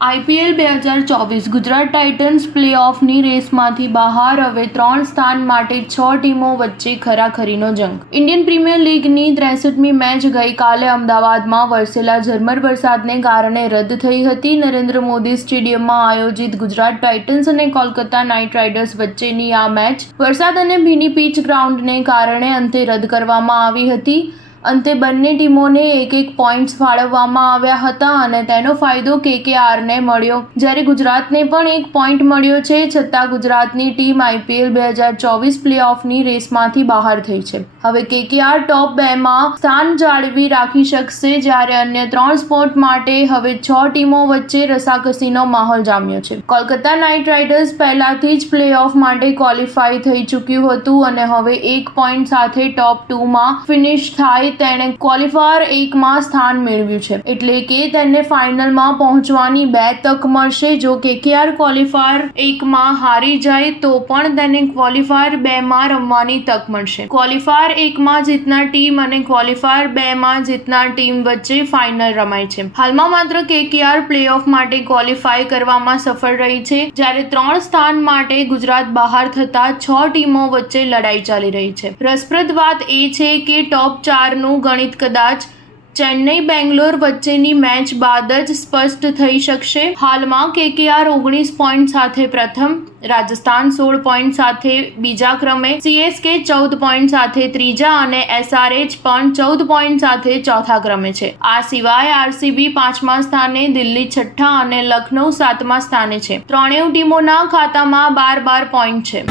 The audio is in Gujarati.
IPL 2024 ગુજરાત ટાઇટન્સ પ્લેઓફની રેસમાંથી બહાર, હવે 3 સ્થાન માટે 6 ટીમો વચ્ચે ખરાખરીનો જંગ. ઇન્ડિયન પ્રીમિયર લીગની 63મી મેચ ગઈકાલે અમદાવાદમાં વરસેલા ઝરમર વરસાદને કારણે રદ થઈ હતી. નરેન્દ્ર મોદી સ્ટેડિયમમાં આયોજિત ગુજરાત ટાઇટન્સ અને કોલકાતા નાઇટ રાઇડર્સ વચ્ચેની આ મેચ વરસાદ અને ભીની પીચ ગ્રાઉન્ડને કારણે અંતે રદ કરવામાં આવી હતી. અંતે બંને ટીમોને એક પોઈન્ટ્સ ફાળવવામાં આવ્યા હતા અને તેનો ફાયદો KKRને મળ્યો, જ્યારે ગુજરાતને પણ 1 પોઈન્ટ મળ્યો છે. છતાં ગુજરાતની ટીમ IPL 2024 પ્લેઓફની રેસમાંથી બહાર થઈ છે. હવે KKR ટોપ 2માં સ્થાન જાળવી રાખી શકશે, જ્યારે અન્ય 3 સ્પોટ માટે હવે 6 ટીમો વચ્ચે રસાકસીનો માહોલ જામ્યો છે. કોલકાતા નાઇટ રાઇડર્સ પહેલાથી જ પ્લેઓફ માટે ક્વોલિફાય થઈ ચૂક્યું હતું અને હવે 1 પોઈન્ટ સાથે ટોપ 2માં ફિનિશ થાય તેણે ક્વોલિફાયર 1માં સ્થાન મેળવ્યું છે, એટલે કે તેને ફાઇનલમાં પહોંચવાની 2 તક મળશે. જો KKR ક્વોલિફાયર 1માં હારી જાય તો પણ તેને ક્વોલિફાયર 2માં રમવાની તક મળશે. ક્વોલિફાયર 1માં જીતનાર ટીમ અને ક્વોલિફાયર 2માં જીતનાર ટીમ વચ્ચે ફાઇનલ રમાય છે. હાલમાં માત્ર KKR પ્લેઓફ માટે ક્વોલિફાય કરવામાં સફળ રહી છે, જ્યારે 3 સ્થાન માટે ગુજરાત બહાર થતા 6 ટીમો વચ્ચે લડાઈ ચાલી રહી છે. રસપ્રદ વાત એ છે કે ટોપ 4 નું ગણિત કદાચ ચેન્નઈ બેંગ્લોર વચ્ચેની મેચ બાદ જ સ્પષ્ટ થઈ શકશે. હાલમાં KKR 19 પોઈન્ટ સાથે પ્રથમ, રાજસ્થાન 16 પોઈન્ટ સાથે બીજા ક્રમે, CSK 14 પોઈન્ટ સાથે ત્રીજા અને SRH પણ 14 પોઈન્ટ સાથે ચોથા ક્રમે છે. આ સિવાય RCB 5મા સ્થાને, દિલ્હી 6ઠ્ઠા અને લખનઉ 7મા સ્થાને છે. ત્રણેય ટીમોના ખાતામાં 12 પોઈન્ટ છે.